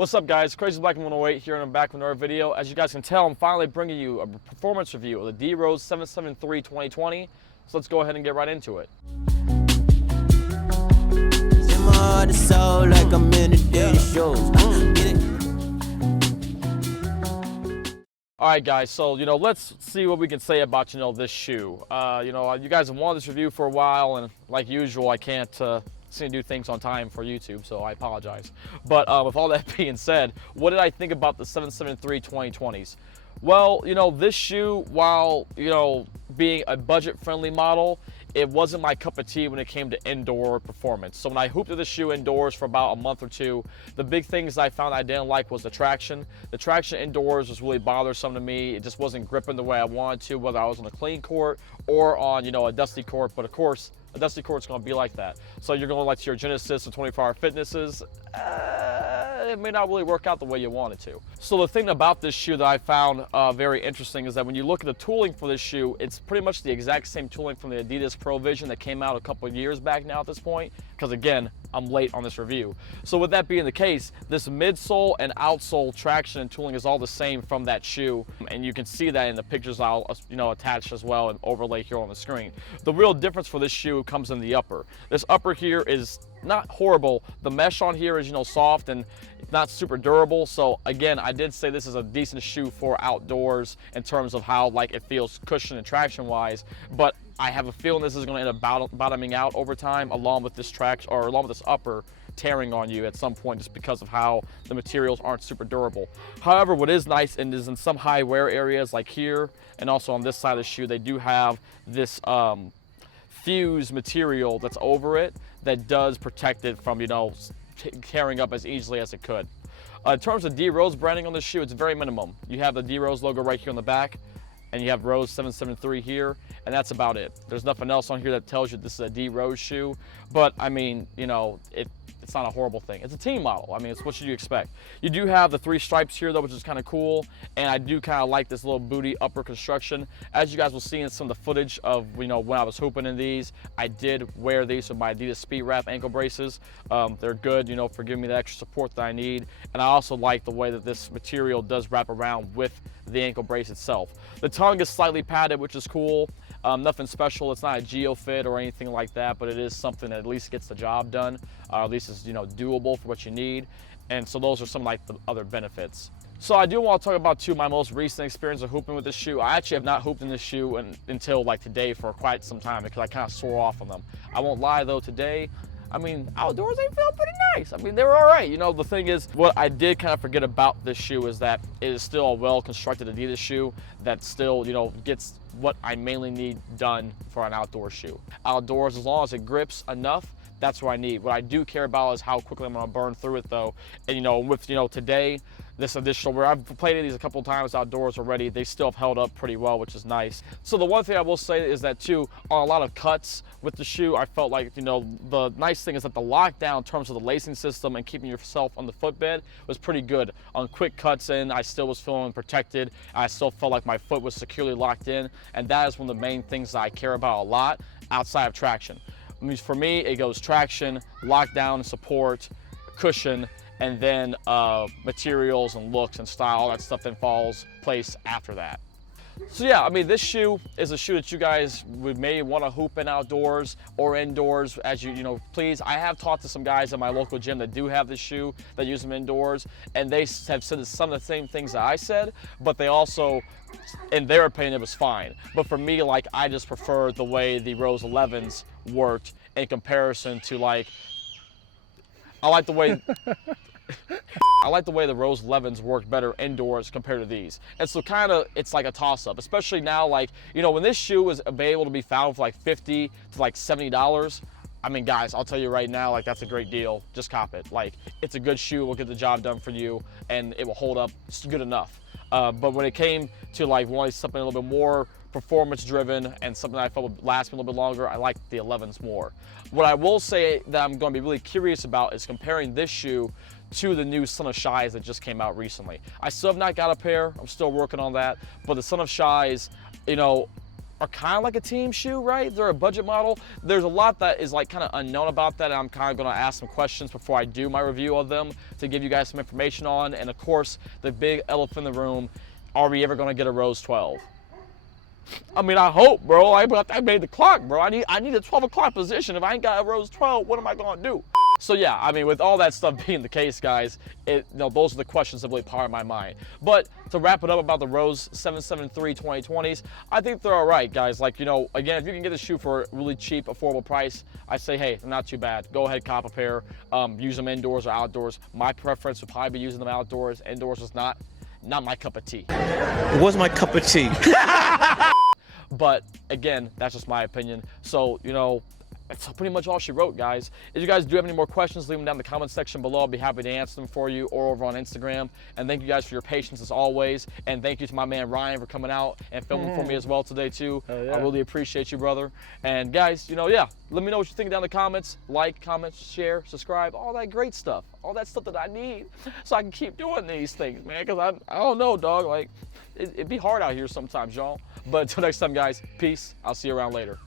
What's up, guys? Crazy Black 108 here, and I'm back with another video. As you guys can tell, I'm finally bringing you a performance review of the D-Rose 773 2020. So let's go ahead and get right into it. Alright guys, so let's see what we can say about this shoe. You guys have wanted this review for a while, and like usual, I can't seem to do things on time for YouTube, so I apologize. But with all that being said, what did I think about the 773 2020s? Well, this shoe, while being a budget-friendly model, it wasn't my cup of tea when it came to indoor performance. So when I hooped the shoe indoors for about a month or two, the big things I found I didn't like was the traction. The traction indoors was really bothersome to me. It just wasn't gripping the way I wanted to, whether I was on a clean court or on a dusty court. But of course, a dusty court's going to be like that. So you're going to your Genesis and 24-hour fitnesses. It may not really work out the way you want it to. So the thing about this shoe that I found very interesting is that when you look at the tooling for this shoe, it's pretty much the exact same tooling from the Adidas Pro Vision that came out a couple of years back now at this point. Because again, I'm late on this review. So with that being the case, this midsole and outsole traction and tooling is all the same from that shoe. And you can see that in the pictures I'll attach as well and overlay here on the screen. The real difference for this shoe comes in the upper. This upper here is not horrible. The mesh on here is soft and not super durable. So again, I did say this is a decent shoe for outdoors in terms of how it feels cushion and traction wise, but I have a feeling this is going to end up bottoming out over time, along with this along with this upper tearing on you at some point, just because of how the materials aren't super durable. However, what is nice and is in some high wear areas like here and also on this side of the shoe, they do have this fuse material that's over it that does protect it from tearing up as easily as it could. In terms of D-Rose branding on this shoe, it's very minimum. You have the D-Rose logo right here on the back, and you have Rose 773 here, and that's about it. There's nothing else on here that tells you this is a D-Rose shoe, but I mean, it's not a horrible thing. It's a team model. I mean, it's what you expect. You do have the 3 stripes here though, which is kind of cool, and I do kind of like this little booty upper construction. As you guys will see in some of the footage of when I was hooping in these, I did wear these with my Adidas Speedwrap ankle braces. They're good, for giving me the extra support that I need, and I also like the way that this material does wrap around with the ankle brace itself. The tongue is slightly padded, which is cool. Nothing special. It's not a geo fit or anything like that, but it is something that at least gets the job done. At least is doable for what you need. And so those are some the other benefits. So I do want to talk about too my most recent experience of hooping with this shoe. I actually have not hooped in this shoe until today for quite some time, because I kind of swore off on them. I won't lie though, today, I mean, outdoors they feel pretty nice. I mean, they were all right. The thing is, what I did kind of forget about this shoe is that it is still a well-constructed Adidas shoe that still, gets what I mainly need done for an outdoor shoe. Outdoors, as long as it grips enough, that's what I need. What I do care about is how quickly I'm gonna burn through it though. And with today, this additional, where I've played these a couple of times outdoors already, they still have held up pretty well, which is nice. So the one thing I will say is that too, on a lot of cuts with the shoe, I felt like, the nice thing is that the lockdown in terms of the lacing system and keeping yourself on the footbed was pretty good. On quick cuts in, I still was feeling protected. I still felt like my foot was securely locked in, and that is one of the main things that I care about a lot outside of traction. I mean, for me, it goes traction, lockdown, support, cushion, and then materials and looks and style. All that stuff then falls place after that. So yeah, I mean, this shoe is a shoe that you guys may want to hoop in outdoors or indoors as you please. I have talked to some guys at my local gym that do have this shoe, that use them indoors, and they have said some of the same things that I said, but they also, in their opinion, it was fine. But for me, I just prefer the way the Rose 11s worked in comparison to I like the way I like the way the Rose 11s work better indoors compared to these. And so it's like a toss-up, especially now, when this shoe is able to be found for $50 to $70, I mean, guys, I'll tell you right now, that's a great deal. Just cop it. It's a good shoe, it will get the job done for you, and it will hold up good enough. But when it came to wanting something a little bit more performance driven and something that I felt would last me a little bit longer, I like the 11s more. What I will say that I'm going to be really curious about is comparing this shoe to the new Son of Shies that just came out recently. I still have not got a pair. I'm still working on that. But the Son of Shies, are kind of like a team shoe, right? They're a budget model. There's a lot that is like kind of unknown about that, and I'm kind of going to ask some questions before I do my review of them to give you guys some information on. And of course, the big elephant in the room, are we ever going to get a Rose 12? I mean, I hope, bro. I made the clock, bro. I need a 12 o'clock position. If I ain't got a Rose 12, what am I going to do? So yeah, I mean, with all that stuff being the case, guys, those are the questions that really power my mind. But to wrap it up about the Rose 773 2020s, I think they're all right, guys. Like, again, if you can get a shoe for a really cheap, affordable price, I say, hey, they're not too bad. Go ahead, cop a pair. Use them indoors or outdoors. My preference would probably be using them outdoors. Indoors is not my cup of tea. It was my cup of tea. But again, that's just my opinion. So, that's pretty much all she wrote, guys. If you guys do have any more questions, leave them down in the comment section below. I'll be happy to answer them for you, or over on Instagram. And thank you guys for your patience as always. And thank you to my man Ryan for coming out and filming for me as well today too. Yeah. I really appreciate you, brother. And guys, yeah, let me know what you think down in the comments. Like, comment, share, subscribe, all that great stuff. All that stuff that I need so I can keep doing these things, man. Because I don't know, dog. Like, it'd be hard out here sometimes, y'all. But until next time, guys, peace. I'll see you around later.